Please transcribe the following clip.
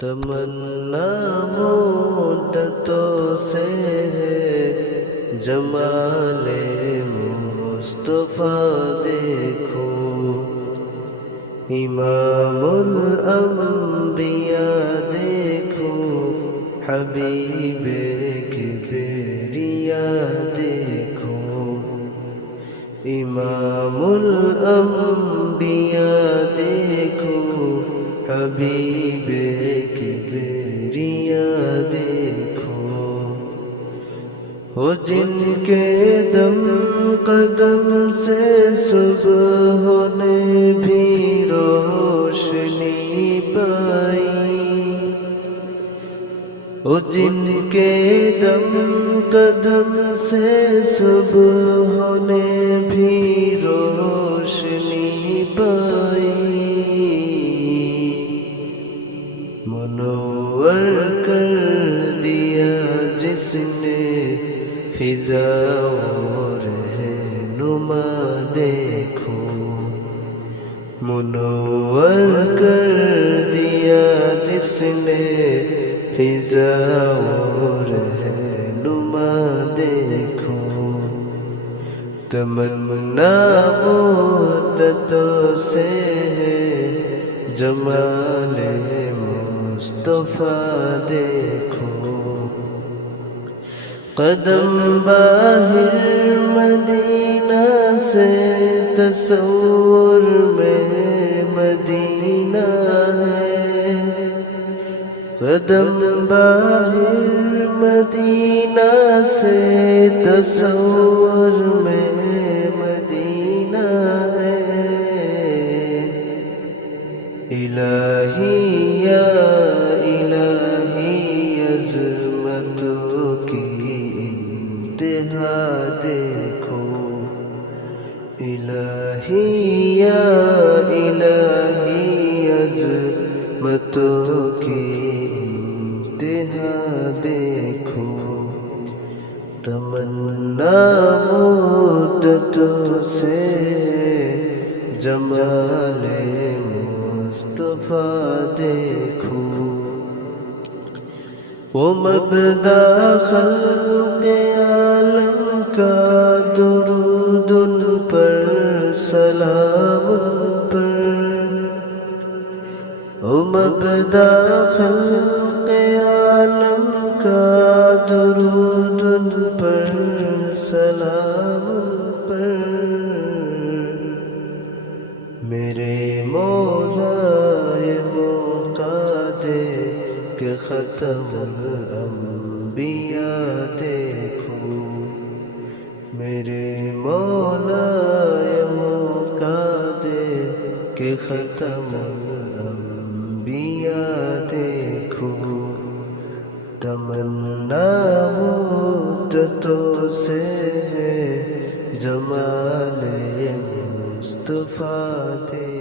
تمنا مدتوں سے ہے جمال مصطفیٰ دیکھوں، امام الانبیاء دیکھوں، حبیب کبریا دیکھوں، امام الانبیاء دیکھوں، حبیب کبریا دیکھوں، ہو جن کے دم قدم سے صبح نے بھی روشنی پائی، ہو جن کے دم قدم سے صبح نے بھی روشنی پائی، منور کر دیا جس نے فضا و رہنما دیکھو، منور کر دیا جس نے فضا و رہنما دیکھو، تمنا مدتوں سے ہے جمال مصطفیٰ دیکھو، قدم باہر مدینہ سے تصور میں مدینہ ہے، قدم باہر مدینہ سے تصور میں مدینہ ہے، الہی یا الہی عظمتوں کی انتہا دیکھو، الہی یا الہی عظمتوں کی انتہا دیکھو، تمنا مدتوں سے جمال مصطفیٰ دیکھو، وہ مبدا خلق عالم کا درود ان پر سلام پر، وہ مبدا خلق عالم کا درود ان پر سلام پر، میرے مولا یہ موقع دے کہ ختم الانبیاء دیکھو، میرے مولا یہ موقع دے کہ ختم الانبیاء دیکھو، تمنا مدتوں سے ہے جمال مصطفیٰ دیکھو۔